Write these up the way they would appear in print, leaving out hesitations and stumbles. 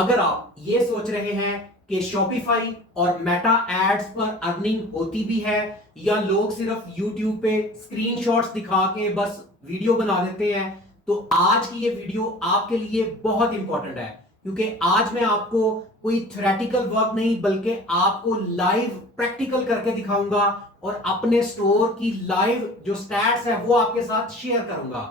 अगर आप ये सोच रहे हैं कि शॉपिफाई और मेटा एड्स पर अर्निंग होती भी है या लोग सिर्फ यूट्यूब पे स्क्रीनशॉट्स दिखा के बस वीडियो बना देते हैं, तो आज की ये वीडियो आपके लिए बहुत इंपॉर्टेंट है। क्योंकि आज मैं आपको कोई थ्योरेटिकल वर्क नहीं बल्कि आपको लाइव प्रैक्टिकल करके दिखाऊंगा और अपने स्टोर की लाइव जो स्टैट्स है वो आपके साथ शेयर करूंगा।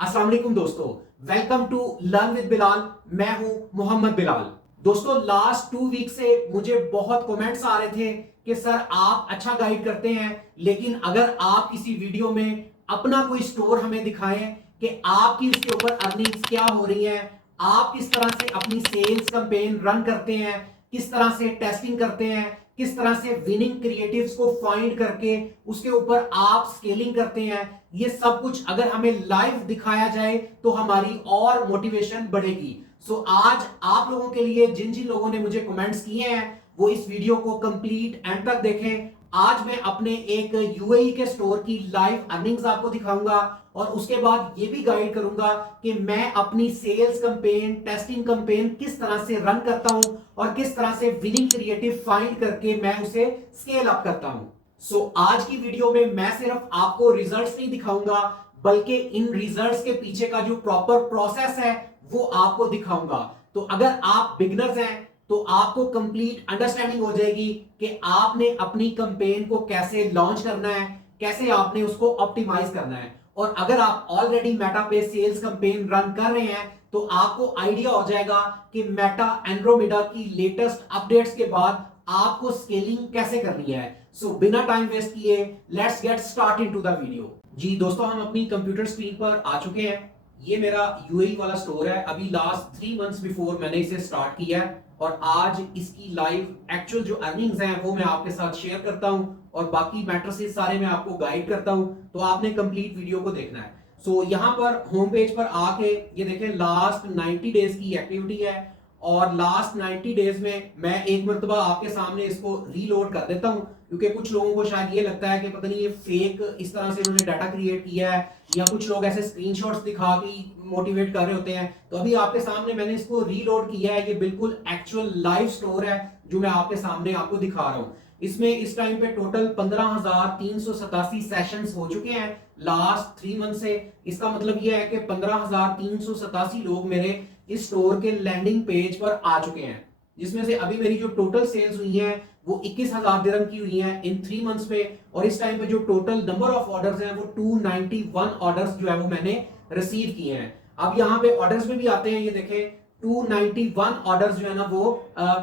अस्सलाम वालेकुम दोस्तों, welcome to learn with Bilal. मैं हूं मोहम्मद बिलाल। दोस्तों, लास्ट 2 वीक से मुझे बहुत कमेंट्स आ रहे थे कि सर आप अच्छा गाइड करते हैं, लेकिन अगर आप किसी वीडियो में अपना कोई स्टोर हमें दिखाएं कि आपकी उसके ऊपर अर्निंग्स क्या हो रही हैं, आप किस तरह से अपनी सेल्स कैंपेन रन करते हैं, किस तरह से टेस्टिंग करते हैं, किस तरह से विनिंग क्रिएटिव्स को फाइंड करके उसके ऊपर आप स्केलिंग करते हैं, ये सब कुछ अगर हमें लाइव दिखाया जाए तो हमारी और मोटिवेशन बढ़ेगी। सो आज आप लोगों के लिए जिन जिन लोगों ने मुझे कमेंट्स किए हैं वो इस वीडियो को कंप्लीट एंड तक देखें। आज मैं अपने एक यूएई के स्टोर की लाइव अर्निंग्स आपको दिखाऊंगा और उसके बाद ये भी गाइड करूंगा कि मैं अपनी सेल्स कैंपेन, टेस्टिंग कैंपेन किस तरह से रन करता हूं और किस तरह से विनिंग क्रिएटिव फाइंड करके मैं उसे स्केल अप करता हूं। सो आज की वीडियो में मैं सिर्फ आपको रिजल्ट्स नहीं दिखाऊंगा बल्कि इन रिजल्ट्स के पीछे का जो प्रॉपर प्रोसेस है वो आपको दिखाऊंगा। तो अगर आप बिगिनर्स हैं तो आपको कंप्लीट अंडरस्टैंडिंग हो जाएगी कि आपने अपनी कैंपेन को कैसे लॉन्च करना है, कैसे आपने उसको ऑप्टिमाइज करना है। और अगर आप ऑलरेडी मेटा पे सेल्स कैंपेन रन कर रहे हैं तो आपको आइडिया हो जाएगा कि मेटा एंड्रोमेडा की लेटेस्ट अपडेट्स के बाद आपको स्केलिंग कैसे करनी है। सो बिना टाइम वेस्ट किए let's get start into the video. जी दोस्तों, हम अपनी कंप्यूटर स्क्रीन पर आ चुके हैं। ये मेरा यूएई वाला स्टोर है। अभी लास्ट 3 मंथ्स बिफोर मैंने इसे स्टार्ट किया है और आज इसकी लाइव एक्चुअल जो अर्निंग्स हैं वो मैं आपके साथ शेयर करता हूं और बाकी मैट्रिसेस सारे मैं आपको गाइड करता हूं। तो आपने कंप्लीट वीडियो को देखना है। सो यहां पर होम पेज पर आके ये देखें, लास्ट 90 डेज की एक्टिविटी है और लास्ट 90 डेज में मैं एक मरतबा आपके सामने इसको रीलोड कर देता हूं, क्योंकि कुछ लोगों को शायद ये लगता है कि पता नहीं ये फेक इस तरह से उन्होंने डाटा क्रिएट किया है या कुछ लोग ऐसे स्क्रीनशॉट्स दिखा के मोटिवेट कर रहे होते हैं। तो अभी आपके सामने मैंने इसको रीलोड किया है। ये बिल्कुल एक्चुअल लाइव स्टोर है जो मैं आपके सामने आपको दिखा रहा हूं। इसमें इस टाइम पे टोटल 15,387 सेशंस हो चुके हैं लास्ट 3 मंथ से। इसका मतलब ये है कि 15,387 लोग मेरे इस स्टोर के लैंडिंग पेज पर आ चुके हैं, जिसमें से अभी मेरी जो टोटल सेल्स हुई है वो 21,000 दिरहम की हुई है इन 3 मंथ्स में। और इस टाइम पे जो टोटल नंबर ऑफ ऑर्डर्स हैं वो 291 ऑर्डर्स जो है वो मैंने रिसीव किए हैं। अब यहाँ पे ऑर्डर्स में भी आते हैं, ये देखें 291 ऑर्डर्स जो है ना वो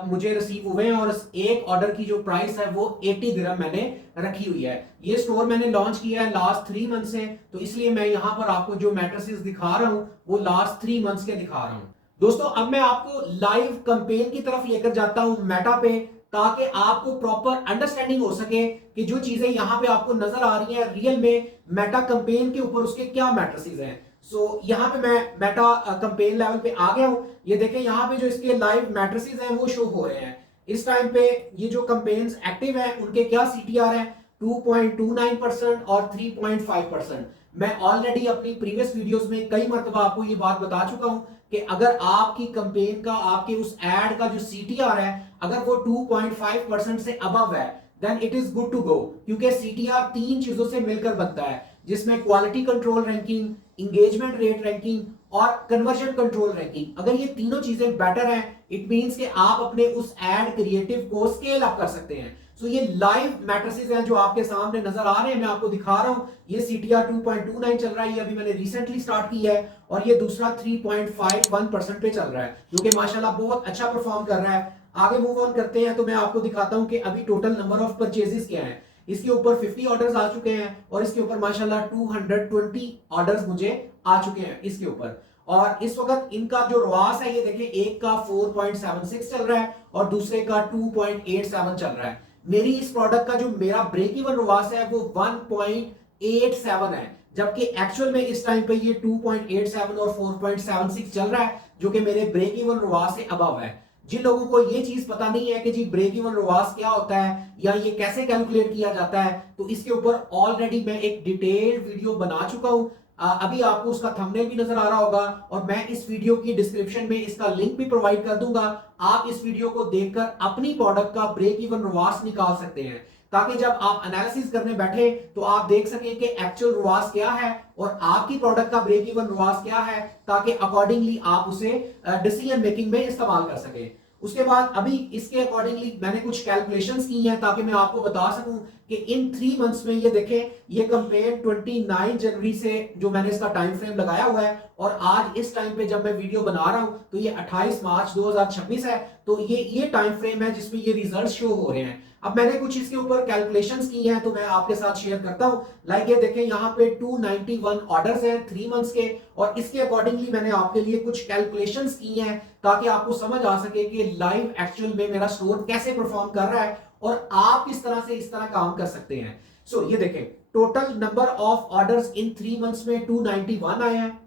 मुझे रिसीव हुए हैं और एक ऑर्डर की जो प्राइस है वो 80 दिरहम मैंने रखी हुई है। ये स्टोर मैंने लॉन्च किया है लास्ट 3 मंथ से, तो इसलिए मैं यहाँ पर आपको जो मैट्रिसेस दिखा रहा हूँ वो लास्ट 3 मंथ्स के दिखा रहा हूँ। दोस्तों, अब मैं आपको लाइव कैंपेन की तरफ लेकर जाता हूँ मेटा पे, ताकि आपको प्रॉपर अंडरस्टैंडिंग हो सके कि जो चीजें यहाँ पे आपको नजर आ रही हैं रियल में मेटा कैंपेन के ऊपर उसके क्या मैट्रिसेस हैं। सो यहाँ पे मैं मेटा कैंपेन लेवल पे आ गया हूँ। ये देखें, यहाँ पे जो इसके लाइव मैट्रिसेस हैं वो शो हो रहे हैं इस टाइम पे। ये जो कैंपेन्स एक्टिव हैं उनके क्या सीटीआर है, 2.29% और 3.5%। मैं ऑलरेडी अपनी प्रीवियस वीडियोस में कई मरतबा आपको ये बात बता चुका हूं कि अगर आपकी कैंपेन का, आपके उस एड का जो सीटीआर है अगर वो 2.5% से अबव है then it is good to go. क्योंकि सीटीआर 3 चीजों से मिलकर बनता है, जिसमें quality control ranking, engagement rate ranking और कन्वर्जन कंट्रोल रैंकिंग। अगर ये तीनों चीजें बेटर हैं इट मींस कि आप अपने उस एड क्रिएटिव को स्केल अप कर सकते हैं। सो ये लाइव मैट्रिसेस हैं जो आपके सामने नजर आ रहे हैं, मैं आपको दिखा रहा हूं। ये सीटीआर 2.29 चल रहा है, ये अभी मैंने रिसेंटली स्टार्ट किया है, और ये दूसरा 3.51% पे चल रहा है, जो कि माशाल्लाह बहुत अच्छा परफॉर्म कर रहा है। आगे मूव ऑन करते हैं तो मैं आपको दिखाता हूं कि अभी टोटल नंबर ऑफ परचेजेस क्या है। इसके ऊपर 50 ऑर्डर्स आ चुके हैं और इसके ऊपर माशाल्लाह 220 ऑर्डर्स मुझे आ चुके हैं इसके ऊपर। और इस वक्त इनका जो रवास है ये देखिए, एक का 4.76 चल रहा है और दूसरे का 2.87 चल रहा है। मेरी इस प्रोडक्ट का जो मेरा ब्रेक इवन रवास है वो 1.87 है, जबकि एक्चुअल में इस टाइम पे ये 2.87 और 4.76 चल रहा है, जो कि मेरे ब्रेक इवन रवास से अबव है। जिन लोगों को ये चीज पता नहीं है कि जी ब्रेक इवन रवास क्या होता है या ये कैसे कैलकुलेट किया जाता है, तो इसके ऊपर ऑलरेडी मैं एक डिटेल्ड वीडियो बना चुका हूं। अभी आपको उसका थंबनेल भी नजर आ रहा होगा और मैं इस वीडियो की डिस्क्रिप्शन में इसका लिंक भी प्रोवाइड कर दूंगा। आप इस वीडियो को देखकर अपनी प्रोडक्ट का ब्रेक इवन रुआस निकाल सकते हैं, ताकि जब आप एनालिसिस करने बैठे तो आप देख सकें कि एक्चुअल रुआस क्या है और आपकी प्रोडक्ट का ब्रेक इवन रुआस क्या है, ताकि अकॉर्डिंगली आप उसे डिसीजन मेकिंग में इस्तेमाल कर सकें। उसके बाद अभी इसके अकॉर्डिंगली मैंने कुछ कैलकुलेशंस की हैं ताकि मैं आपको बता सकूं कि इन 3 मंथ्स में ये देखें, ये कंपेयर 29 जनवरी से जो मैंने इसका टाइम फ्रेम लगाया हुआ है और आज इस टाइम पे जब मैं वीडियो बना रहा हूं तो ये 28 मार्च 2026 है। तो ये टाइम फ्रेम है जिसमें ये रिजल्ट शो हो रहे हैं। अब मैंने कुछ इसके ऊपर कैलकुलेशंस की हैं तो मैं आपके साथ शेयर करता हूं। लाइक ये देखें, यहाँ पे 291 ऑर्डर्स हैं 3 मंथ्स के और इसके अकॉर्डिंगली मैंने आपके लिए कुछ कैलकुलेशंस की हैं ताकि आपको समझ आ सके कि लाइव एक्चुअल में मेरा स्टोर कैसे परफॉर्म कर रहा है और आप किस तरह से इस तरह काम कर सकते हैं। सो ये देखें, total number of orders in 3 months में 291 आए हैं,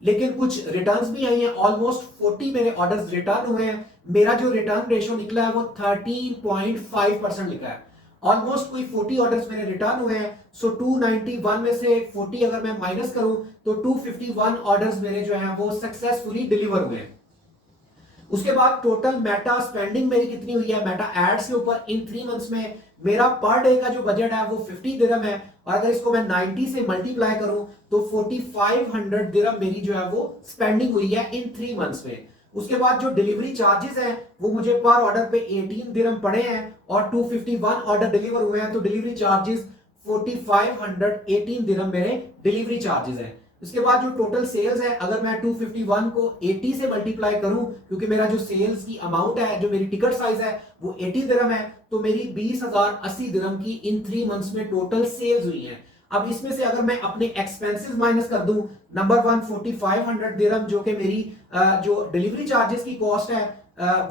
लेकिन कुछ रिटर्न्स भी आई हैं। ऑलमोस्ट 40 मेरे ऑर्डर्स रिटर्न हुए हैं। मेरा जो रिटर्न रेशियो निकला है वो 13.5% लिखा है। ऑलमोस्ट कोई 40 ऑर्डर्स मेरे रिटर्न हुए हैं। सो 291 में से 40 अगर मैं माइनस करूं तो 251 ऑर्डर्स मेरे जो हैं वो सक्सेसफुली डिलीवर हुए हैं। उसके बाद टोटल मेटा स्पेंडिंग मेरी कितनी हुई है मेटा एड्स के ऊपर इन 3 मंथ्स में, मेरा पर डे का जो बजट है वो 50 दिरहम है और अगर इसको मैं 90 से मल्टीप्लाई करूं तो 4500 दिरहम मेरी जो है वो स्पेंडिंग हुई है इन 3 मंथ्स में। उसके बाद जो डिलीवरी चार्जेस हैं वो मुझे पर ऑर्डर पे 18 दिरहम पड़े हैं और 251 ऑर्डर डिलीवर हुए हैं तो डिलीवरी चार्जेस 4518 दिरहम मेरे डिलीवरी चार्जेस हैं। उसके बाद जो टोटल सेल्स है, अगर मैं 251 को 80 से मल्टीप्लाई करूं, क्योंकि मेरा जो सेल्स की अमाउंट है, जो मेरी टिकट साइज है वो 80 दिरहम है, तो मेरी 20,080 दिरहम की इन 3 मंथ्स में टोटल सेल्स हुई है। अब इसमें से अगर मैं अपने एक्सपेंसेस माइनस कर दूं, नंबर 1 4500 दिरहम जो कि मेरी जो डिलीवरी चार्जेस की कॉस्ट है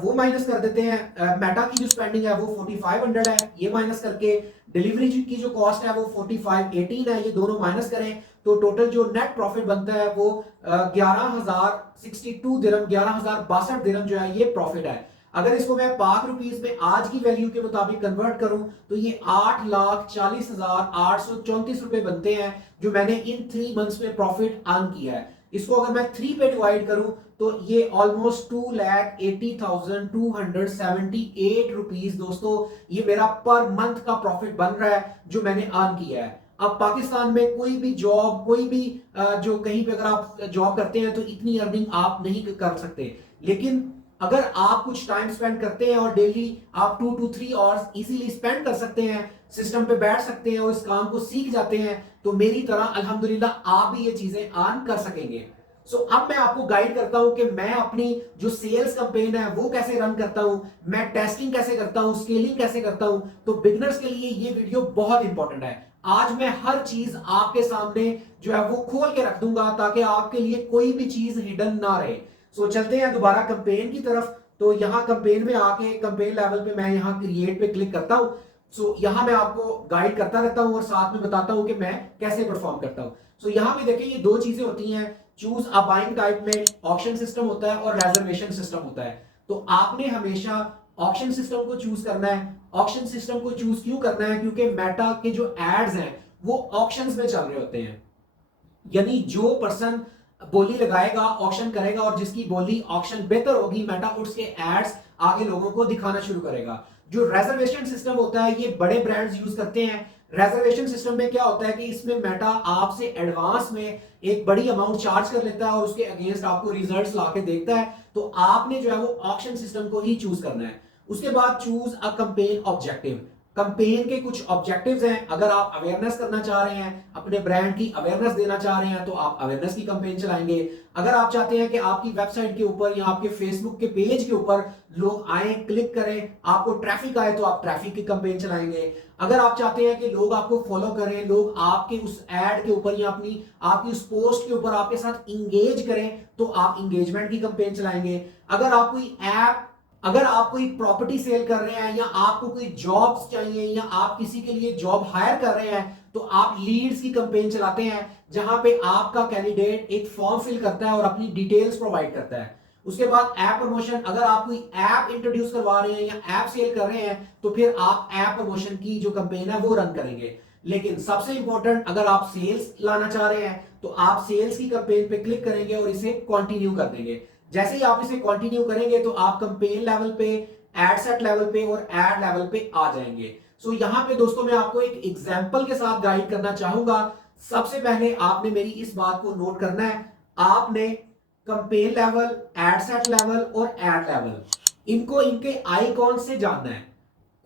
वो माइनस कर देते हैं। मेटा की जो स्पेंडिंग है वो 4500 है, ये माइनस करके डिलीवरी की जो कॉस्ट है वो 4518 है, ये दोनों माइनस करें तो टोटल जो नेट प्रॉफिट बनता है वो 11,062 दिरहम 11,062 दिरहम जो है ये प्रॉफिट है। अगर इसको मैं पाक रुपीस में आज की वैल्यू के मुताबिक कन्वर्ट करूं तो ये 8,40,834 रुपए बनते हैं जो मैंने इन 3 मंथ्स में प्रॉफिट अर्न किया है। इसको अगर मैं 3 पे डिवाइड करूं तो ये ऑलमोस्ट 2,80,278 रुपीस दोस्तों ये मेरा पर मंथ का प्रॉफिट बन रहा है जो मैंने अर्न किया है। अब पाकिस्तान में कोई भी जॉब, कोई भी जो कहीं पे अगर आप जॉब करते हैं तो इतनी अर्निंग आप नहीं कर सकते, लेकिन अगर आप कुछ टाइम स्पेंड करते हैं और डेली आप 2 to 3 आवर्स इजीली स्पेंड कर सकते हैं, सिस्टम पे बैठ सकते हैं और इस काम को सीख जाते हैं, तो मेरी तरह अल्हम्दुलिल्लाह आप भी ये चीजें अर्न कर सकेंगे। सो अब मैं आपको गाइड करता हूं कि मैं अपनी जो सेल्स कैंपेन है वो कैसे रन करता हूं, मैं टेस्टिंग कैसे करता हूं, स्केलिंग कैसे करता हूं। तो बिगिनर्स के लिए ये वीडियो बहुत इंपॉर्टेंट है। आज मैं हर चीज आपके सामने जो है वो खोल के रख दूंगा ताकि आपके लिए कोई भी चीज हिडन ना रहे। सो चलते हैं दोबारा कैंपेन की तरफ। तो यहाँ कैंपेन में आके कैंपेन लेवल पे मैं यहाँ क्रिएट पे क्लिक करता हूँ। सो यहाँ मैं आपको गाइड करता रहता हूँ और साथ में बताता हूँ कि मैं कैसे परफॉर्म करता हूँ। सो यहाँ पे देखिए ये दो चीजें होती हैं, चूज अ बाइंग टाइप में ऑक्शन सिस्टम होता है और रिजर्वेशन सिस्टम होता है। तो आपने हमेशा ऑक्शन सिस्टम को चूज करना है। ऑक्शन सिस्टम को चूज क्यों करना है? क्योंकि मेटा के जो एड्स हैं वो ऑक्शंस में चल रहे होते हैं, यानी जो पर्सन बोली लगाएगा, ऑक्शन करेगा और जिसकी बोली ऑक्शन बेहतर होगी, मेटा उसके एड्स आगे लोगों को दिखाना शुरू करेगा। जो रिजर्वेशन सिस्टम होता है ये बड़े ब्रांड्स यूज करते हैं। रिजर्वेशन सिस्टम में क्या होता है कि इसमें मेटा आपसे एडवांस में एक बड़ी अमाउंट चार्ज कर लेता है और उसके अगेंस्ट आपको रिजल्ट्स लाके देखता है। तो आपने जो है वो ऑक्शन सिस्टम को ही चूज करना है। उसके बाद choose a campaign objective. Campaign के कुछ ऑब्जेक्टिव्स हैं। अगर आप अवेयरनेस करना चाह रहे हैं, अपने ब्रांड की अवेयरनेस देना चाह रहे हैं, तो आप अवेयरनेस की कैंपेन चलाएंगे। अगर आप चाहते हैं कि आपकी वेबसाइट के ऊपर या आपके फेसबुक के पेज के ऊपर लोग आए, क्लिक करें, आपको ट्रैफिक आए, तो आप ट्रैफिक की कैंपेन चलाएंगे। अगर आप चाहते हैं कि लोग आपको फॉलो करें, लोग आपके उस एड के ऊपर या आपकी उस पोस्ट के ऊपर आपके साथ इंगेज करें, तो आप इंगेजमेंट की कैंपेन चलाएंगे। अगर आप कोई प्रॉपर्टी सेल कर रहे हैं या आपको कोई जॉब्स चाहिए या आप किसी के लिए जॉब हायर कर रहे हैं, तो आप लीड्स की कैंपेन चलाते हैं जहां पे आपका कैंडिडेट एक फॉर्म फिल करता है और अपनी डिटेल्स प्रोवाइड करता है। उसके बाद ऐप प्रमोशन। अगर आप कोई ऐप इंट्रोड्यूस करवा रहे हैं या ऐप सेल कर रहे हैं तो फिर आप ऐप प्रमोशन की जो कैंपेन है वो रन करेंगे। लेकिन सबसे इंपॉर्टेंट, अगर आप सेल्स लाना चाह रहे हैं तो आप सेल्स की कैंपेन पे क्लिक करेंगे और इसे कंटिन्यू कर देंगे। जैसे ही आप इसे कंटिन्यू करेंगे तो आप कैंपेन लेवल पे, एड सेट लेवल पे और एड लेवल पे आ जाएंगे। सो यहां पे दोस्तों मैं आपको एक एग्जांपल के साथ गाइड करना चाहूंगा। सबसे पहले आपने मेरी इस बात को नोट करना है, आपने campaign level, ad set level और एड लेवल, इनको इनके आइकॉन से जानना है।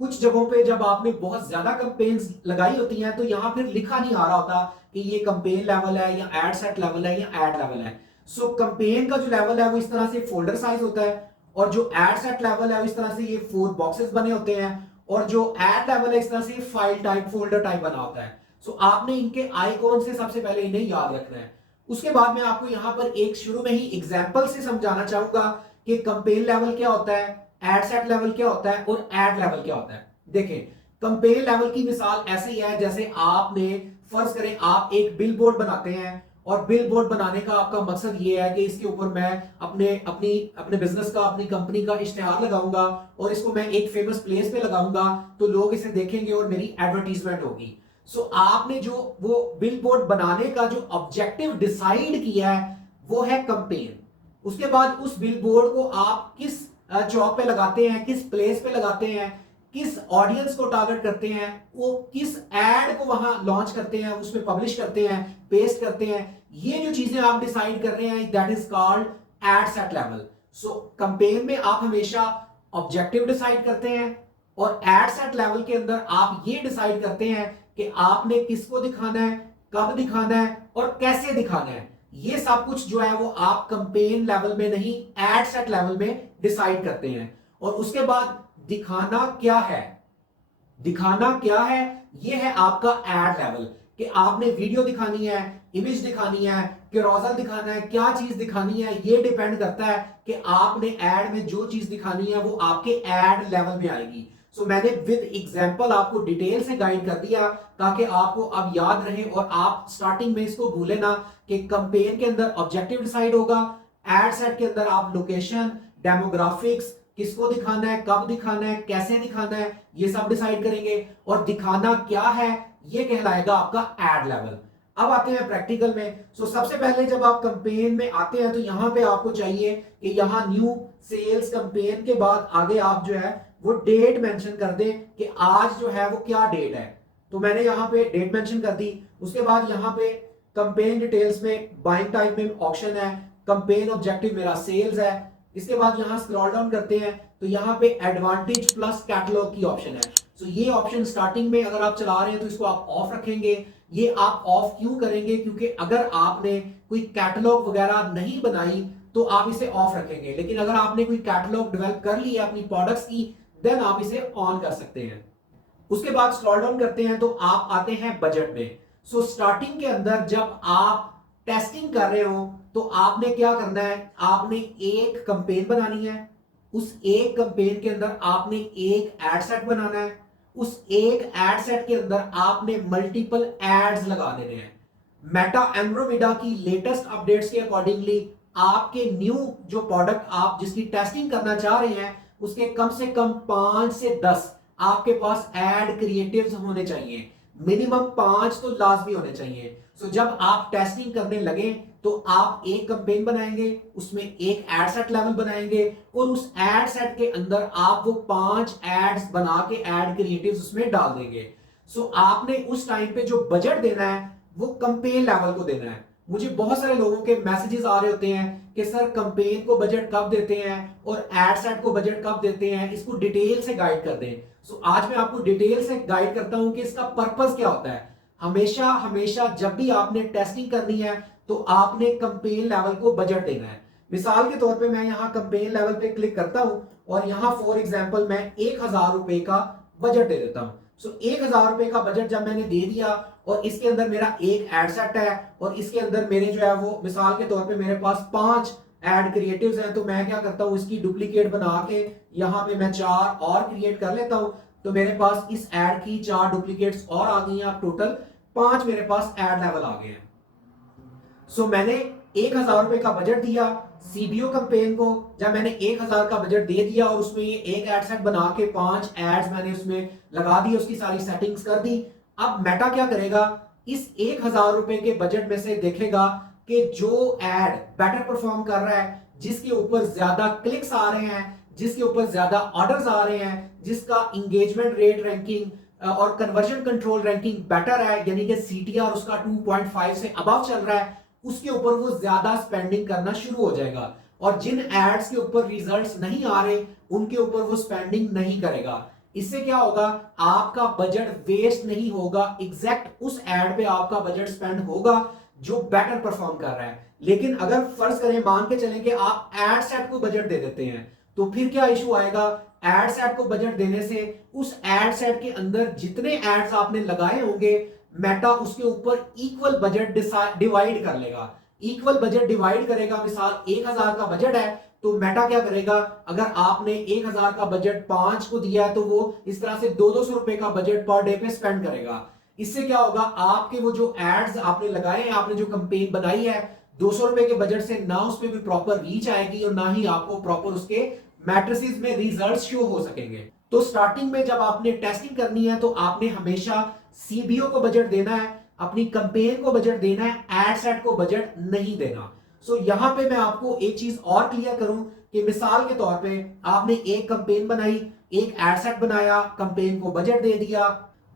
कुछ जगहों पे जब आपने बहुत ज्यादा कैंपेन्स लगाई होती हैं तो यहां फिर लिखा नहीं आ रहा होता कि ये कैंपेन लेवल है या एड सेट लेवल है या एड लेवल है। सो कैंपेन का जो लेवल है वो इस तरह से फोल्डर साइज होता है, और जो एड सेट लेवल है इस तरह से ये 4 बॉक्सेस बने होते हैं, और जो एड लेवल है इस तरह से फाइल टाइप, फोल्डर टाइप बना होता है। सो आपने इनके आइकॉन से सबसे पहले इन्हें याद रखना है। उसके बाद मैं आपको यहां पर एक शुरू में ही एग्जांपल से समझाना चाहूंगा कि कैंपेन लेवल क्या होता है, एड सेट लेवल क्या होता है और एड लेवल क्या होता है। देखें, कैंपेन लेवल की मिसाल ऐसे ही है जैसे आपने, फर्ज करें आप एक बिल बोर्ड बनाते हैं, और बिल बोर्ड बनाने का आपका मकसद ये है कि इसके ऊपर मैं अपने बिजनेस का, अपनी कंपनी का इश्तेहार लगाऊंगा और इसको मैं एक फेमस प्लेस पे लगाऊंगा तो लोग इसे देखेंगे और मेरी एडवर्टीजमेंट होगी। सो आपने जो वो बिल बोर्ड बनाने का जो ऑब्जेक्टिव डिसाइड किया है वो है कैंपेन। उसके बाद उस बिल बोर्ड को आप किस चौक पे लगाते हैं, किस प्लेस पे लगाते हैं, किस ऑडियंस को टारगेट करते हैं, वो किस एड को वहां लॉन्च करते हैं, उसमें पब्लिश करते हैं, पेस्ट करते हैं, ये जो चीजें आप डिसाइड कर रहे हैं that is called ad set level. So campaign में आप हमेशा ऑब्जेक्टिव डिसाइड करते हैं, और एड सेट लेवल के अंदर आप ये डिसाइड करते हैं कि आपने किसको दिखाना है, कब दिखाना है और कैसे दिखाना है। ये सब कुछ जो है वो आप कैंपेन लेवल में नहीं, एड सेट लेवल में डिसाइड करते हैं। और उसके बाद दिखाना क्या है, दिखाना क्या है, ये है आपका एड लेवल, कि आपने वीडियो दिखानी है, इमेज दिखानी है, कैरोसेल दिखाना है, क्या चीज दिखानी है, ये डिपेंड करता है कि आपने एड में जो चीज दिखानी है वो आपके एड लेवल में आएगी। सो मैंने विद एग्जांपल आपको डिटेल से गाइड कर दिया ताकि आपको अब याद रहे और आप स्टार्टिंग में इसको भूले ना कि कैंपेन के अंदर ऑब्जेक्टिव डिसाइड होगा, एड सेट के अंदर आप लोकेशन, डेमोग्राफिक्स, किसको दिखाना है, कब दिखाना है, कैसे दिखाना है, ये सब डिसाइड करेंगे, और दिखाना क्या है ये कहलाएगा आपका एड लेवल। अब आते हैं प्रैक्टिकल में। सो सबसे पहले जब आप कैंपेन में आते हैं तो यहां पे आपको चाहिए कि यहां न्यू सेल्स कैंपेन के बाद आगे आप जो है वो डेट मेंशन कर दें कि आज जो है वो क्या डेट है। तो मैंने यहां पे डेट मेंशन कर दी। उसके बाद यहां पे कैंपेन डिटेल्स में बाइंग टाइप में ऑप्शन है, कैंपेन ऑब्जेक्टिव मेरा सेल्स है। इसके बाद यहां स्क्रॉल डाउन करते हैं तो यहां पे एडवांटेज प्लस कैटलॉग की ऑप्शन है। सो ये ऑप्शन स्टार्टिंग में अगर आप चला रहे हैं तो इसको आप ऑफ रखेंगे। ये आप ऑफ क्यों करेंगे, क्योंकि अगर आपने कोई कैटलॉग वगैरह नहीं बनाई तो आप इसे ऑफ रखेंगे, लेकिन अगर आपने कोई कैटलॉग डेवलप कर ली है अपनी प्रोडक्ट्स की देन आप इसे ऑन कर सकते हैं। उसके बाद स्क्रॉल डाउन करते हैं तो आप आते हैं बजट में। सो स्टार्टिंग के अंदर जब आप टेस्टिंग कर रहे हो तो आपने क्या करना है, आपने एक कैंपेन बनानी है, उस एक कैंपेन के अंदर आपने एक एड सेट बनाना है, उस एक एड सेट के अंदर आपने मल्टीपल एड्स लगा देने हैं। मेटा एंड्रोमेडा की लेटेस्ट अपडेट्स के अकॉर्डिंगली आपके न्यू जो प्रोडक्ट आप जिसकी टेस्टिंग करना चाह रहे हैं उसके कम से कम 5 से 10 आपके पास एड क्रिएटिव्स होने चाहिए, मिनिमम 5 तो लाजमी होने चाहिए। सो जब आप टेस्टिंग करने लगे तो आप एक कैंपेन बनाएंगे, उसमें एक एड सेट लेवल बनाएंगे, और उस एड सेट के अंदर आप वो 5 एड्स बना के एड क्रिएटिव्स उसमें डाल देंगे। सो आपने उस टाइम पे जो बजट देना है वो कैंपेन लेवल को देना है। मुझे बहुत सारे लोगों के मैसेजेस आ रहे होते हैं कि सर कैंपेन को बजट कब देते हैं और एड सेट को बजट कब देते हैं, इसको डिटेल से गाइड कर दें। सो आज मैं आपको डिटेल से गाइड करता हूं कि इसका पर्पस क्या होता है। हमेशा हमेशा जब भी आपने टेस्टिंग करनी है तो आपने कैंपेन लेवल को बजट देना है। मिसाल के तौर पे मैं यहाँ कैंपेन लेवल पे क्लिक करता हूं और यहाँ फॉर एग्जांपल मैं 1000 रुपए का बजट दे देता हूं। सो 1000 रुपए का बजट जब मैंने दे दिया और इसके अंदर मेरा एक एड सेट है और इसके अंदर मेरे जो है वो मिसाल के तौर पे मेरे पास 5 एड क्रिएटिव्स हैं, तो मैं क्या करता हूं इसकी डुप्लीकेट बना के यहाँ पे मैं 4 और क्रिएट कर लेता हूं। तो मेरे पास इस एड की 4 डुप्लीकेट्स और आ गई हैं, अब टोटल 5 मेरे पास एड लेवल आ गए हैं। सो मैंने 1000 रुपए का बजट दिया सीबीओ कैंपेन को। जब मैंने 1000 का बजट दे दिया और उसमें ये एक एड सेट बना के 5 एड्स मैंने उसमें लगा दी, उसकी सारी सेटिंग्स कर दी। अब मेटा क्या करेगा, इस 1,000 रुपए के बजट में से देखेगा कि जो एड बेटर परफॉर्म कर रहा है, जिसके ऊपर ज्यादा क्लिक्स आ रहे हैं, जिसके ऊपर ज्यादा ऑर्डर्स आ रहे हैं, जिसका इंगेजमेंट रेट रैंकिंग और कन्वर्जन कंट्रोल रैंकिंग बेटर है, यानी कि सीटीआर उसका 2.5 से अबव चल रहा है, उसके ऊपर वो ज्यादा स्पेंडिंग करना शुरू हो जाएगा। और जिन एड्स के ऊपर रिजल्ट्स नहीं आ रहे उनके ऊपर वो स्पेंडिंग नहीं करेगा। इससे क्या होगा, आपका बजट वेस्ट नहीं होगा, एग्जैक्ट उस एड पे आपका बजट स्पेंड होगा जो बेटर परफॉर्म कर रहा है। लेकिन अगर फर्ज करें, मान के चलें कि आप एड सेट को बजट दे देते हैं, तो फिर क्या इशू आएगा, एड सेट को बजट देने से उस एड सेट के अंदर जितने एड्स आपने लगाए होंगे मेटा उसके ऊपर इक्वल बजट डिवाइड कर लेगा। इक्वल बजट डिवाइड करेगा। मिसाल 1,000 का बजट है तो मेटा क्या करेगा, अगर आपने 1,000 का बजट 5 को दिया है तो वो इस तरह से 200 रुपए का बजट पर डे पे स्पेंड करेगा। इससे क्या होगा, आपके वो जो एड्स आपने लगाए हैं, आपने जो कंपेन बनाई है, 200 रुपए के बजट से ना उस पर भी प्रॉपर रीच आएगी और ना ही आपको प्रॉपर उसके मैट्रिसेस में रिजल्ट शो हो सकेंगे। तो स्टार्टिंग में जब आपने टेस्टिंग करनी है तो आपने हमेशा सीबीओ को बजट देना है, अपनी कंपेन को बजट देना है, एड सेट को बजट नहीं देना। सो यहां पे मैं आपको एक चीज और क्लियर करूं कि मिसाल के तौर पे आपने एक कंपेन बनाई, एक एड सेट बनाया, कंपेन को बजट दे दिया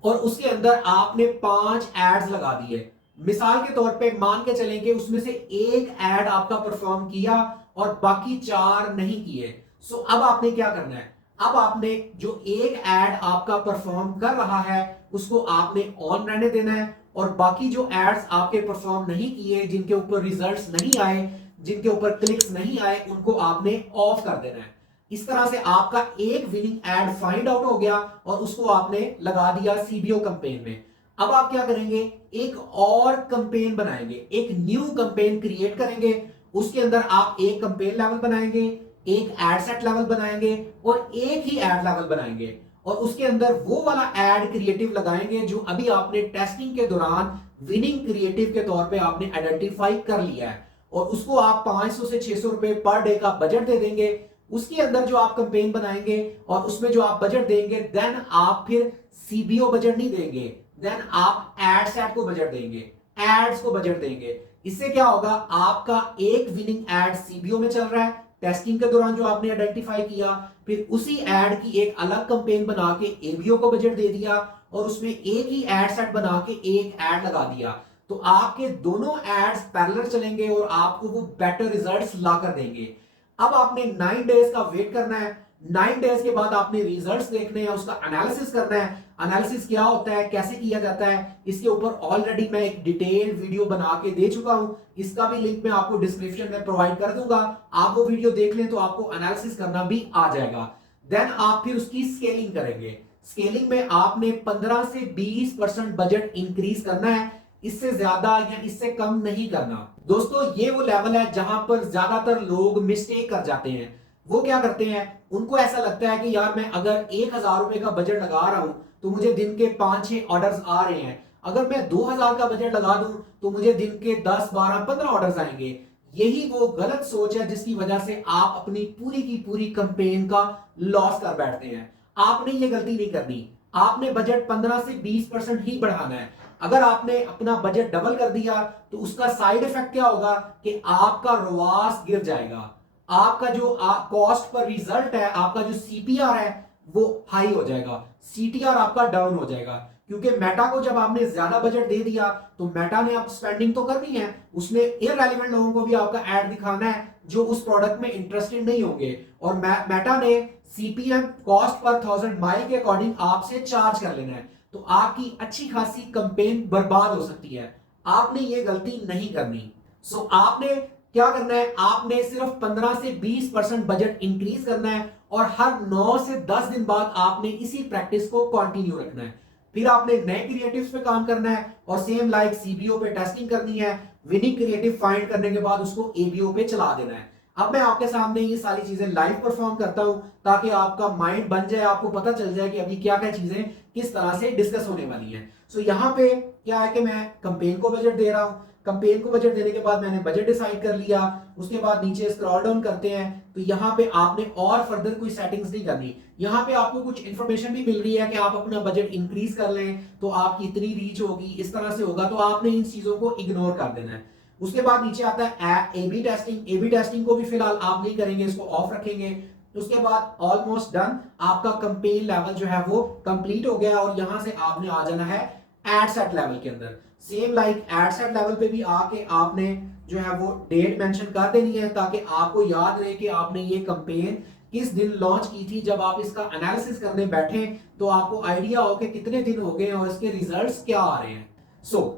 और उसके अंदर आपने 5 एड्स लगा दिए। मिसाल के तौर पे मान के चलें कि उसमें से एक एड आपका परफॉर्म किया और बाकी 4 नहीं किए। सो अब आपने क्या करना है, अब आपने जो एक एड आपका परफॉर्म कर रहा है उसको आपने ऑन रहने देना है और बाकी जो एड्स आपके परफॉर्म नहीं किए, जिनके ऊपर रिजल्ट्स नहीं आए, जिनके ऊपर क्लिक्स नहीं आए, उनको आपने ऑफ कर देना है। इस तरह से आपका एक विनिंग एड फाइंड आउट हो गया और उसको आपने लगा दिया सीबीओ कंपेन में। अब आप क्या करेंगे, एक और कंपेन बनाएंगे, एक न्यू कंपेन क्रिएट करेंगे। उसके अंदर आप एक कंपेन लेवल बनाएंगे, एक एड सेट लेवल बनाएंगे और एक ही एड लेवल बनाएंगे और उसके अंदर वो वाला एड क्रिएटिव लगाएंगे जो अभी आपने टेस्टिंग के दौरान विनिंग क्रिएटिव के तौर पे आपने आइडेंटिफाई कर लिया है और उसको आप 500 से 600 रुपए पर डे का बजट दे देंगे। उसके अंदर जो आप कंपेन बनाएंगे और उसमें जो आप बजट देंगे, देन आप फिर सीबीओ बजट नहीं देंगे, देन आप एड सेट को बजट देंगे, एड्स को बजट देंगे। इससे क्या होगा, आपका एक विनिंग एड सीबीओ में चल रहा है टेस्टिंग के दौरान जो आपने आइडेंटिफाई किया, फिर उसी एड की एक अलग कंपेन बना के एबीओ को बजट दे दिया और उसमें एक ही एड सेट बना के एक एड लगा दिया। तो आपके दोनों एड्स पैरेलल चलेंगे और आपको वो बेटर रिजल्ट्स ला कर देंगे। अब आपने 9 डेज का वेट करना है। 9 डेज के बाद आपने रिजल्ट्स देखने हैं, उसका एनालिसिस करना है। एनालिसिस क्या होता है, कैसे किया जाता है, इसके ऊपर ऑलरेडी मैं एक डिटेल वीडियो बना के दे चुका हूं। इसका भी लिंक मैं आपको डिस्क्रिप्शन में प्रोवाइड कर दूंगा। आप वो वीडियो देख लें तो आपको एनालिसिस करना भी आ जाएगा। देन आप फिर उसकी स्केलिंग करेंगे। स्केलिंग में आपने 15 से 20% बजट इंक्रीज करना है, इससे ज्यादा या इससे कम नहीं करना। दोस्तों ये वो लेवल है जहां पर ज्यादातर लोग मिस्टेक कर जाते हैं। वो क्या करते हैं, उनको ऐसा लगता है कि यार मैं अगर 1,000 रुपए का बजट लगा रहा हूं तो मुझे दिन के 5-6 ऑर्डर्स आ रहे हैं, अगर मैं 2,000 का बजट लगा दूं तो मुझे दिन के 10, 12, 15 ऑर्डर्स आएंगे। यही वो गलत सोच है जिसकी वजह से आप अपनी पूरी की पूरी कंपेन का लॉस कर बैठते हैं। आपने ये गलती नहीं करनी। आपने बजट 15 से 20% ही बढ़ाना है। अगर आपने अपना बजट डबल कर दिया तो उसका साइड इफेक्ट क्या होगा कि आपका रवास गिर जाएगा, आपका जो कॉस्ट पर रिजल्ट है, आपका जो सीपीआर है वो हाई हो जाएगा, सीटीआर आपका डाउन हो जाएगा। क्योंकि मेटा को जब आपने ज्यादा बजट दे दिया तो मेटा ने आप स्पेंडिंग तो करनी है, उसने इररेलेवेंट लोगों को भी आपका एड दिखाना है जो उस प्रोडक्ट में इंटरेस्टेड नहीं होंगे। और मेटा ने सीपीएम कॉस्ट पर 1000 माइल के अकॉर्डिंग आपसे चार्ज कर लेना है। तो आपकी अच्छी खासी कंपेन बर्बाद हो सकती है। आपने ये गलती नहीं करनी। सो आपने क्या करना है, आपने सिर्फ 15 से 20% बजट इंक्रीज करना है और हर 9 से 10 दिन बाद आपने इसी प्रैक्टिस को कंटिन्यू रखना है। फिर आपने नए क्रिएटिव्स पे काम करना है और सेम लाइक सीबीओ पे टेस्टिंग करनी है। विनिंग क्रिएटिव फाइंड करने के बाद उसको एबीओ पे चला देना है। अब मैं आपके सामने ये सारी चीजें लाइव परफॉर्म करता हूं ताकि आपका माइंड बन जाए, आपको पता चल जाए कि अभी क्या क्या चीजें किस तरह से डिस्कस होने वाली हैं। सो यहाँ पे क्या है कि मैं कंपेन को बजट दे रहा हूं, कंपेन को बजट देने के बाद मैंने बजट डिसाइड कर लिया। उसके बाद नीचे स्क्रॉल डाउन करते हैं तो यहाँ पे आपने और फर्दर कोई सेटिंग्स नहीं करनी। यहाँ पे आपको कुछ इंफॉर्मेशन भी मिल रही है कि आप अपना बजट इंक्रीज कर लें तो आपकी इतनी रीच होगी, इस तरह से होगा, तो आपने इन चीजों को इग्नोर कर देना है। उसके बाद नीचे आता है A B testing. A B testing को भी फिलहाल आप नहीं करेंगे, इसको ऑफ रखेंगे। उसके बाद ऑलमोस्ट डन, आपका कंपेन लेवल जो है वो कंप्लीट हो गया और यहां से आपने आ जाना है एड सेट लेवल के अंदर। Same like ad set level पे भी आके आपने जो है वो डेट मेंशन कर देनी है ताकि आपको याद रहे कि आपने ये कंपेन किस दिन लॉन्च की थी। जब आप इसका एनालिसिस करने बैठे तो आपको आइडिया हो कि कितने दिन हो गए और इसके रिजल्ट्स क्या आ रहे हैं।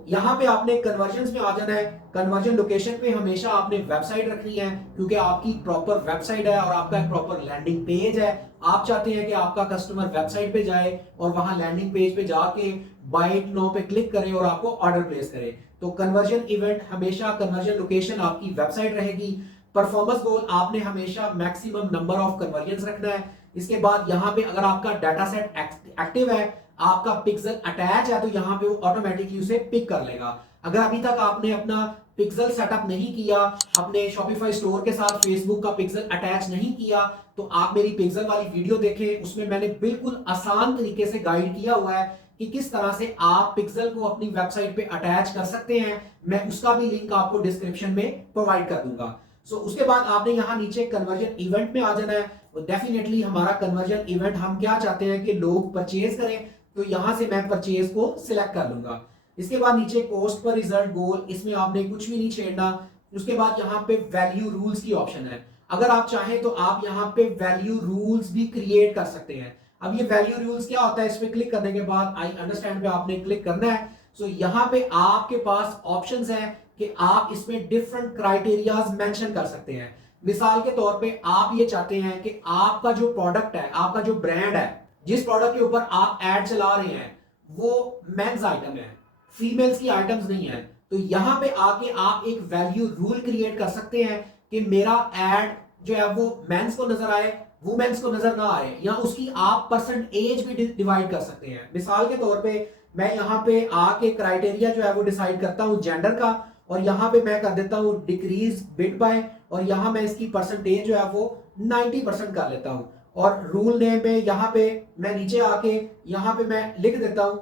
यहाँ पे आपने कन्वर्जन में आ जाना है। कन्वर्जन लोकेशन पे हमेशा आपने वेबसाइट रखनी है क्योंकि आपकी प्रॉपर वेबसाइट है और आपका एक प्रॉपर लैंडिंग पेज है। आप चाहते हैं कि आपका कस्टमर वेबसाइट पे जाए और वहां लैंडिंग पेज पे जाके बाय इट नाउ पे क्लिक करे और आपको ऑर्डर प्लेस करे। तो कन्वर्जन इवेंट हमेशा कन्वर्जन लोकेशन आपकी वेबसाइट रहेगी। परफॉर्मेंस गोल आपने हमेशा मैक्सिमम नंबर ऑफ कन्वर्जन रखना है। इसके बाद यहाँ पे अगर आपका डाटा सेट एक्टिव है, आपका पिक्सल अटैच है, तो यहाँ पे वो ऑटोमेटिकली उसे पिक कर लेगा। अगर अभी तक आपने अपना पिक्सल सेटअप नहीं किया, अपने शॉपिफाई स्टोर के साथ फेसबुक का पिक्सल अटैच नहीं किया, तो आप मेरी पिक्सल वाली वीडियो देखें, उसमें मैंने बिल्कुल आसान तरीके से गाइड किया हुआ है कि किस तरह से आप पिक्सल को अपनी वेबसाइट पे अटैच कर सकते हैं। मैं उसका भी लिंक आपको डिस्क्रिप्शन में प्रोवाइड कर दूंगा। उसके बाद आपने यहाँ नीचे कन्वर्जन इवेंट में आ जाना है। डेफिनेटली हमारा कन्वर्जन इवेंट हम क्या चाहते हैं कि लोग परचेज करें, तो यहां से मैं परचेज को सिलेक्ट कर लूंगा। इसके बाद नीचे कॉस्ट पर रिजल्ट गोल, इसमें आपने कुछ भी नहीं छेड़ना। उसके बाद यहाँ पे वैल्यू रूल्स की ऑप्शन है। अगर आप चाहें तो आप यहाँ पे वैल्यू रूल्स भी क्रिएट कर सकते हैं। अब ये वैल्यू रूल्स क्या होता है, इस पे क्लिक करने के बाद आई अंडरस्टैंड पे आपने क्लिक करना है। यहाँ पे आपके पास ऑप्शंस है कि आप इसमें डिफरेंट क्राइटेरियाज मेंशन कर सकते हैं। मिसाल के तौर पे आप ये चाहते हैं कि आपका जो प्रोडक्ट है, आपका जो ब्रांड है, जिस प्रोडक्ट के ऊपर आप एड चला रहे हैं वो मेंस आइटम है, फीमेल्स की आइटम्स नहीं है, तो यहां पे आके आप एक वैल्यू रूल क्रिएट कर सकते हैं कि मेरा एड जो है वो मेंस को नजर आए, वुमेन्स को नजर ना आए, या उसकी आप परसेंटेज भी डिवाइड कर सकते हैं। मिसाल के तौर पे मैं यहाँ पे आके क्राइटेरिया जो है वो डिसाइड करता हूँ जेंडर का, और यहाँ पे मैं कर देता हूँ डिक्रीज बिड बाय, और यहाँ मैं इसकी परसेंटेज जो है वो 90% कर लेता हूँ। और रूल नेम में यहाँ पे मैं नीचे आके यहाँ पे मैं लिख देता हूँ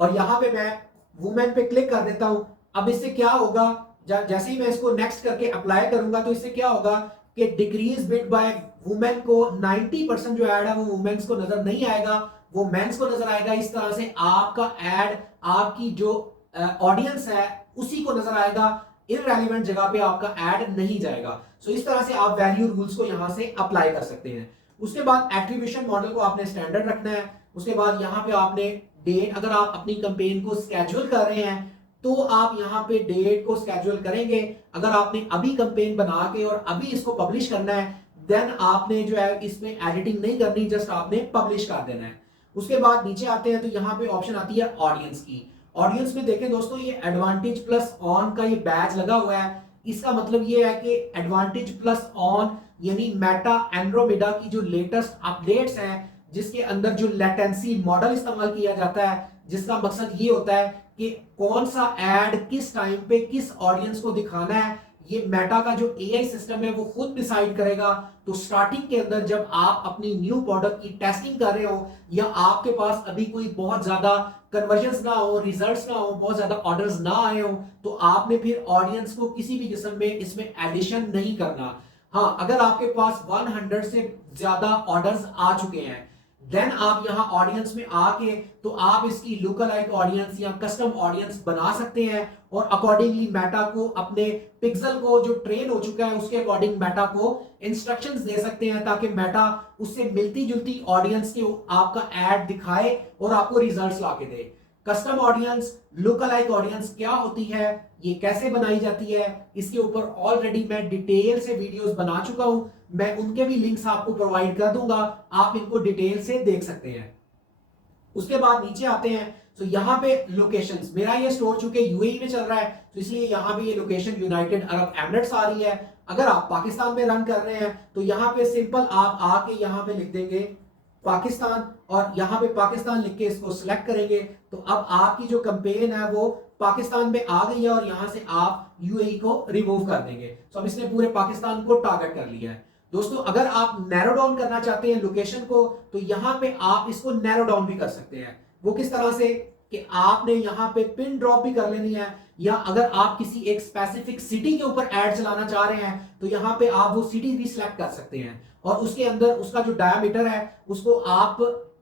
और यहाँ पे मैं वुमेन पे क्लिक कर देता हूँ। अब इससे क्या होगा, जैसे ही मैं इसको नेक्स्ट करके अप्लाई करूंगा तो इससे क्या होगा कि डिक्रीज बिड बाय वुमेन को 90% जो ऐड है वो वुमेन्स को नजर नहीं आएगा, वो मेंस को नजर आएगा। इस तरह से आपका ऐड आपकी जो ऑडियंस है उसी को नजर आएगा, इररेलेवेंट जगह पे आपका ऐड नहीं जाएगा। इस तरह से आप वैल्यू रूल्स को यहां से अप्लाई कर सकते हैं। उसके बाद एट्रीब्यूशन मॉडल को आपने स्टैंडर्ड रखना है। उसके बाद यहाँ पे आपने डेट, अगर आप अपनी कैंपेन को स्केड्यूल कर रहे हैं तो आप यहाँ पे डेट को स्केड्यूल करेंगे। अगर आपने अभी कैंपेन बना के और अभी इसको पब्लिश करना है देन आपने जो है इसमें एडिटिंग नहीं करनी, जस्ट आपने पब्लिश कर देना है। उसके बाद नीचे आते हैं तो यहाँ पे ऑप्शन आती है ऑडियंस की। ऑडियंस में देखें दोस्तों, ये एडवांटेज प्लस ऑन का ये बैच लगा हुआ है। इसका मतलब ये है कि एडवांटेज प्लस ऑन यानी मेटा एंड्रोमेडा की जो लेटेस्ट अपडेट्स हैं, जिसके अंदर जो लेटेंसी मॉडल इस्तेमाल किया जाता है, जिसका मकसद ये होता है कि कौन सा एड किस टाइम पे किस ऑडियंस को दिखाना है, ये मेटा का जो एआई सिस्टम है वो खुद डिसाइड करेगा। तो स्टार्टिंग के अंदर जब आप अपनी न्यू प्रोडक्ट की टेस्टिंग कर रहे हो या आपके पास अभी कोई बहुत ज्यादा कन्वर्जन्स ना हो, रिजल्ट्स ना हो, बहुत ज्यादा ऑर्डर्स ना आए हो, तो आपने फिर ऑडियंस को किसी भी किस्म में इसमें एडिशन नहीं करना। हाँ, अगर आपके पास 100 से ज्यादा ऑर्डर्स आ चुके हैं देन आप यहां ऑडियंस में आके तो आप इसकी लुकअलाइक ऑडियंस या कस्टम ऑडियंस बना सकते हैं और अकॉर्डिंगली मेटा को अपने पिक्सल को जो ट्रेन हो चुका है उसके अकॉर्डिंग मेटा को इंस्ट्रक्शंस दे सकते हैं ताकि मेटा उससे मिलती जुलती ऑडियंस के आपका एड दिखाए और आपको रिजल्ट्स लाके दे। कस्टम ऑडियंस, लुकअलाइक ऑडियंस क्या होती है, ये कैसे बनाई जाती है, इसके ऊपर ऑलरेडी मैं डिटेल से वीडियोस बना चुका हूं। मैं उनके भी लिंक्स आपको प्रोवाइड कर दूंगा, आप इनको डिटेल से देख सकते हैं। उसके बाद नीचे आते हैं तो यहाँ पे लोकेशंस, मेरा ये स्टोर चूंकि यूएई में चल रहा है तो इसलिए यहाँ पे ये लोकेशन यूनाइटेड अरब एमिरेट्स आ रही है। अगर आप पाकिस्तान में रन कर रहे हैं तो यहाँ पे सिंपल आप आके यहाँ पे लिख देंगे पाकिस्तान और यहाँ पे पाकिस्तान लिख के इसको सिलेक्ट करेंगे तो अब आपकी जो कैंपेन है वो पाकिस्तान में आ गई है और यहां से आप यूएई को रिमूव कर देंगे। तो अब इसने पूरे पाकिस्तान को टारगेट कर लिया है। दोस्तों अगर आप नैरो डाउन करना चाहते हैं लोकेशन को, तो यहां पे आप इसको नैरो डाउन भी कर सकते हैं। वो किस तरह से कि आपने यहां पे पिन ड्रॉप भी कर लेनी है, या अगर आप किसी एक स्पेसिफिक सिटी के ऊपर ऐड चलाना चाह रहे हैं तो यहां पे आप वो सिटी भी सिलेक्ट कर सकते हैं और उसके अंदर उसका जो डायमीटर है उसको आप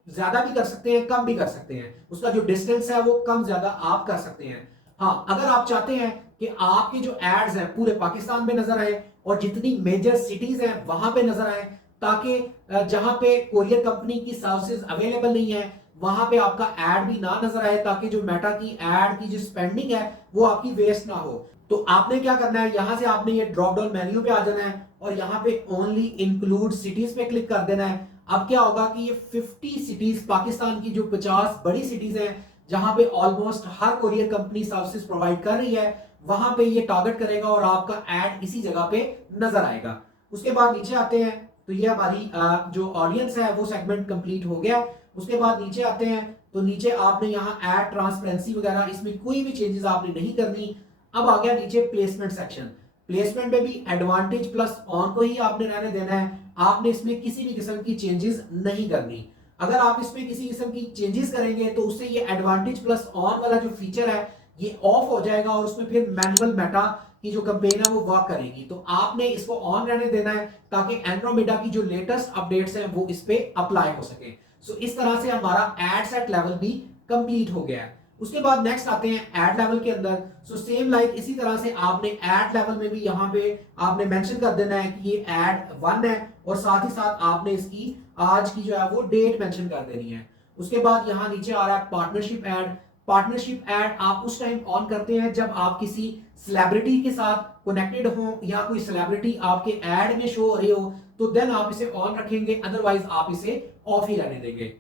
ज्यादा भी कर सकते हैं, कम भी कर सकते हैं, उसका जो डिस्टेंस है वो कम ज्यादा आप कर सकते हैं। हाँ, अगर आप चाहते हैं कि आपके जो एड्स हैं पूरे पाकिस्तान में नजर आए और जितनी मेजर सिटीज हैं वहां पे नजर आए, ताकि जहां पे कोरियर कंपनी की सर्विसेज अवेलेबल नहीं है वहां पे आपका एड भी ना नजर आए, ताकि जो मेटा की एड की जो स्पेंडिंग है वो आपकी वेस्ट ना हो। तो आपने क्या करना है, यहां से आपने ये ड्रॉप डाउन मेन्यू पे आ जाना है और यहां पे ओनली इंक्लूड सिटीज पे क्लिक कर देना है। अब क्या होगा कि ये 50 सिटीज, पाकिस्तान की जो 50 बड़ी सिटीज हैं जहां पे ऑलमोस्ट हर कोरियर कंपनी सर्विसेज प्रोवाइड कर रही है, वहां पे ये टारगेट करेगा और आपका एड इसी जगह पे नजर आएगा। उसके बाद नीचे आते हैं तो ये हमारी जो ऑडियंस है वो सेगमेंट कंप्लीट हो गया। उसके बाद नीचे आते हैं तो नीचे आपने यहाँ एड ट्रांसपेरेंसी वगैरह, इसमें कोई भी चेंजेस आपने नहीं करनी। अब आ गया नीचे प्लेसमेंट सेक्शन। प्लेसमेंट में भी एडवांटेज प्लस ऑन को ही आपने रहने देना है, आपने इसमें किसी भी किस्म की चेंजेस नहीं करनी। अगर आप इसमें किसी किस्म की चेंजेस करेंगे तो उससे ये एडवांटेज प्लस ऑन वाला जो फीचर है ये ऑफ हो जाएगा और उसमें फिर मैनुअल मेटा की जो कैंपेन है वो वर्क करेगी। तो आपने इसको ऑन रहने देना है ताकि एंड्रोमेडा की जो लेटेस्ट अपडेट्स हैं वो इस पे अप्लाई हो सके। सो इस तरह से हमारा एड सेट लेवल भी कंप्लीट हो गया है। उसके बाद नेक्स्ट आते हैं एड लेवल के अंदर। सो सेम लाइक इसी तरह से आपने एड लेवल में भी यहाँ पे आपने मेंशन कर देना है कि ये एड 1 है और साथ ही साथ आपने इसकी आज की जो है वो डेट मेंशन कर देनी है। उसके बाद यहाँ नीचे आ रहा है पार्टनरशिप एड। पार्टनरशिप एड आप उस टाइम ऑन करते हैं जब आप किसी सेलिब्रिटी के साथ कनेक्टेड हो या कोई सेलिब्रिटी आपके एड में शो हो रही हो, तो देन आप इसे ऑन रखेंगे, अदरवाइज आप इसे ऑफ ही रहने देंगे।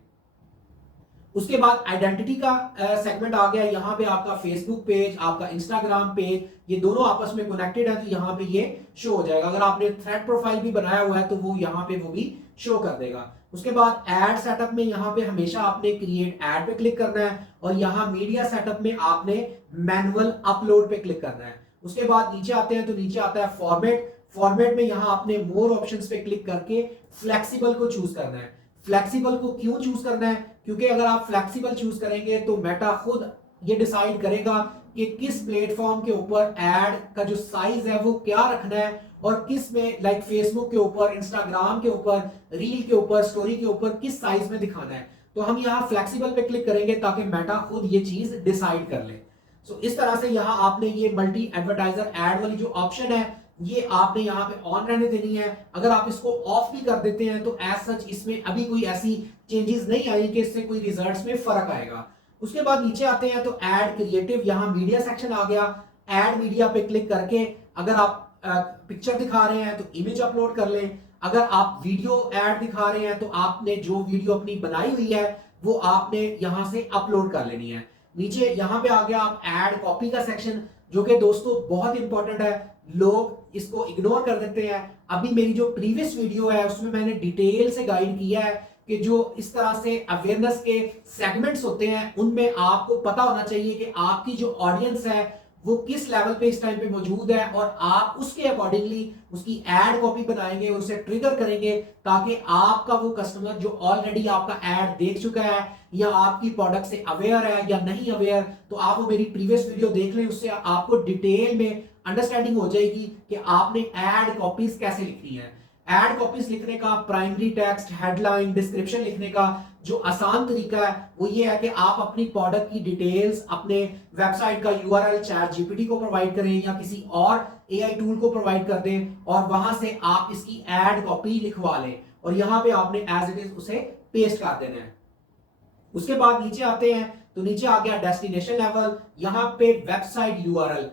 उसके बाद आइडेंटिटी का सेगमेंट आ गया। यहाँ पे आपका फेसबुक पेज, आपका इंस्टाग्राम पेज, ये दोनों आपस में कनेक्टेड है तो यहाँ पे ये शो हो जाएगा। अगर आपने थ्रेड प्रोफाइल भी बनाया हुआ है तो वो यहाँ पे वो भी शो कर देगा। उसके बाद एड सेटअप में यहाँ पे हमेशा आपने क्रिएट एड पे क्लिक करना है और यहाँ मीडिया सेटअप में आपने मैनुअल अपलोड पे क्लिक करना है। उसके बाद नीचे आते हैं तो नीचे आता है फॉर्मेट। फॉर्मेट में यहाँ आपने मोर ऑप्शंस पे क्लिक करके फ्लेक्सिबल को चूज करना है। फ्लेक्सिबल को क्यों चूज करना है, क्योंकि अगर आप फ्लेक्सिबल चूज करेंगे तो मेटा खुद ये डिसाइड करेगा कि किस प्लेटफॉर्म के ऊपर एड का जो साइज है वो क्या रखना है और किस में, लाइक फेसबुक के ऊपर, इंस्टाग्राम के ऊपर, रील के ऊपर, स्टोरी के ऊपर किस साइज में दिखाना है। तो हम यहाँ फ्लेक्सिबल पे क्लिक करेंगे ताकि मेटा खुद ये चीज डिसाइड कर ले। सो इस तरह से यहाँ आपने ये मल्टी एडवर्टाइजर एड वाली जो ऑप्शन है ये आपने यहाँ पे ऑन रहने देनी है। अगर आप इसको ऑफ भी कर देते हैं तो एज सच इसमें अभी कोई ऐसी चेंजेस नहीं आई कि इससे कोई रिजल्ट्स में फर्क आएगा। उसके बाद नीचे आते हैं तो ऐड क्रिएटिव, यहाँ मीडिया सेक्शन आ गया। ऐड मीडिया पे क्लिक करके अगर आप पिक्चर दिखा रहे हैं तो इमेज अपलोड कर लें, अगर आप वीडियो ऐड दिखा रहे हैं तो आपने जो वीडियो अपनी बनाई हुई है वो आपने यहां से अपलोड कर लेनी है। नीचे यहां पे आ गया आप ऐड कॉपी का सेक्शन, जो कि दोस्तों बहुत इंपॉर्टेंट है, लोग इसको इग्नोर कर देते हैं। अभी मेरी जो प्रीवियस वीडियो है उसमें मैंने डिटेल से गाइड किया है कि जो इस तरह से अवेयरनेस के सेगमेंट्स होते हैं उनमें आपको पता होना चाहिए कि आपकी जो ऑडियंस है वो किस लेवल पे इस टाइम पे मौजूद है और आप उसके अकॉर्डिंगली उसकी एड कॉपी बनाएंगे, उसे ट्रिगर करेंगे ताकि आपका वो कस्टमर जो ऑलरेडी आपका एड देख चुका है या आपकी प्रोडक्ट से अवेयर है या नहीं अवेयर, तो आप वो मेरी प्रीवियस वीडियो देख लें, उससे आपको डिटेल में अंडरस्टैंडिंग हो जाएगी कि आपने एड कॉपीज कैसे लिखनी है। एड कॉपीज लिखने का, प्राइमरी टेक्स्ट, हेडलाइन, डिस्क्रिप्शन लिखने का जो आसान तरीका है वो ये है कि आप अपनी प्रोडक्ट की डिटेल्स अपने वेबसाइट का यूआरएल चैट जीपीटी को प्रोवाइड करें या किसी और एआई टूल को प्रोवाइड कर दें और वहां से आप इसकी एड कॉपी लिखवा लें और यहां पे आपने एज इट इज उसे पेस्ट कर देना है। उसके बाद नीचे आते हैं तो नीचे आ गया डेस्टिनेशन लेवल। यहां पे वेबसाइट यूआरएल,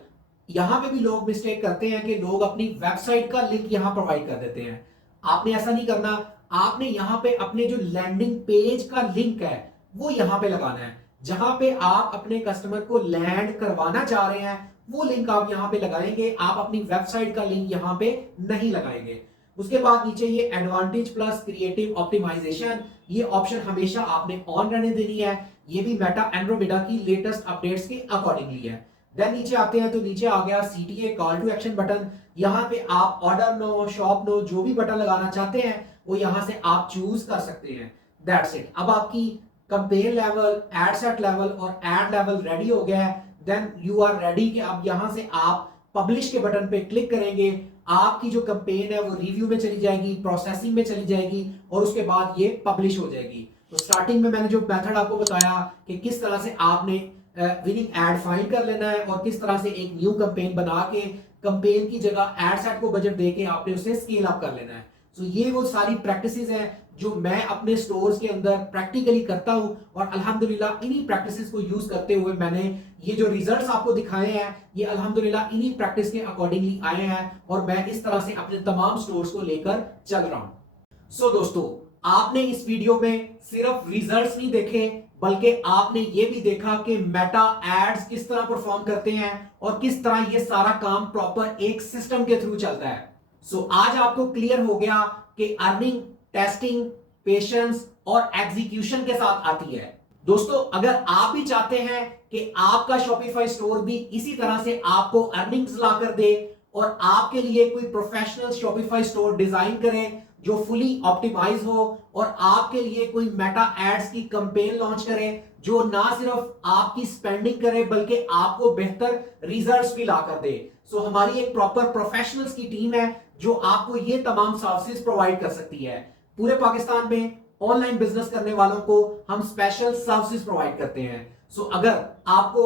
यहां पे भी लोग मिस्टेक करते हैं कि लोग अपनी वेबसाइट का लिंक यहां प्रोवाइड कर देते हैं। आपने ऐसा नहीं करना, आपने यहां पे अपने जो लैंडिंग पेज का लिंक है वो यहां पे लगाना है। जहां पे आप अपने कस्टमर को लैंड करवाना चाह रहे हैं वो लिंक आप यहां पे लगाएंगे, आप अपनी वेबसाइट का लिंक यहां पे नहीं लगाएंगे। उसके बाद नीचे ये एडवांटेज प्लस क्रिएटिव ऑप्टिमाइजेशन, ये ऑप्शन हमेशा आपने ऑन रहने देनी है। ये भी मेटा एंड्रोमेडा की लेटेस्ट अपडेट्स के अकॉर्डिंगली है। देन नीचे आते हैं तो नीचे आ गया CTA call to action button. यहां पे आप ऑर्डर नो, शॉप नो, जो भी बटन लगाना चाहते हैं वो यहां से आप चूज कर सकते हैं। That's it. अब आपकी campaign level, ad set level और एड लेवल रेडी हो गया है। देन यू आर रेडी कि अब यहां से आप पब्लिश के बटन पे क्लिक करेंगे, आपकी जो कंपेन है वो रिव्यू में चली जाएगी, प्रोसेसिंग में चली जाएगी और उसके बाद ये पब्लिश हो जाएगी। तो स्टार्टिंग में मैंने जो मेथड आपको बताया कि किस तरह से आपने विनिंग एड फाइंड कर लेना है और किस तरह से एक न्यू कंपेन बना के कंपेन की जगह एड सेट को बजट देके आपने उसे स्केल अप कर लेना है। तो ये वो सारी प्रैक्टिसेस हैं जो मैं अपने स्टोर्स के अंदर प्रैक्टिकली करता हूं और अल्हम्दुलिल्लाह इन्हीं प्रैक्टिसेस को यूज करते हुए मैंने ये जो रिजल्ट्स आपको दिखाए हैं ये अल्हम्दुलिल्लाह इन्हीं प्रैक्टिस के अकॉर्डिंगली आए हैं और मैं इस तरह से अपने तमाम स्टोर्स को लेकर चल रहा हूं। सो दोस्तों, आपने इस वीडियो में सिर्फ रिजल्ट्स नहीं देखे बल्कि आपने ये भी देखा कि मेटा एड्स किस तरह परफॉर्म करते हैं और किस तरह ये सारा काम प्रॉपर एक सिस्टम के थ्रू चलता है। सो आज आपको क्लियर हो गया कि अर्निंग टेस्टिंग, पेशेंस और एग्जीक्यूशन के साथ आती है। दोस्तों, अगर आप भी चाहते हैं कि आपका शॉपिफाई स्टोर भी इसी तरह से आपको अर्निंग्स ला कर दे और आपके लिए कोई प्रोफेशनल शॉपिफाई स्टोर डिजाइन करें जो फुली ऑप्टिमाइज हो और आपके लिए कोई मेटा एड्स की कैंपेन लॉन्च करें जो ना सिर्फ आपकी स्पेंडिंग करे बल्कि आपको बेहतर रिजल्ट्स भी ला कर दे। सो हमारी एक प्रॉपर प्रोफेशनल्स की टीम है जो आपको ये तमाम सर्विसेज प्रोवाइड कर सकती है। पूरे पाकिस्तान में ऑनलाइन बिजनेस करने वालों को हम स्पेशल सर्विसेज प्रोवाइड करते हैं। सो अगर आपको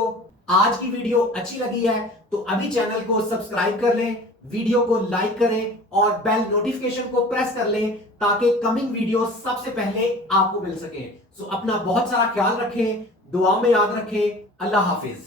आज की वीडियो अच्छी लगी है तो अभी चैनल को सब्सक्राइब कर लें, वीडियो को लाइक करें और बेल नोटिफिकेशन को प्रेस कर लें ताकि कमिंग वीडियो सबसे पहले आपको मिल सके। सो अपना बहुत सारा ख्याल रखें, दुआ में याद रखें। अल्लाह हाफिज।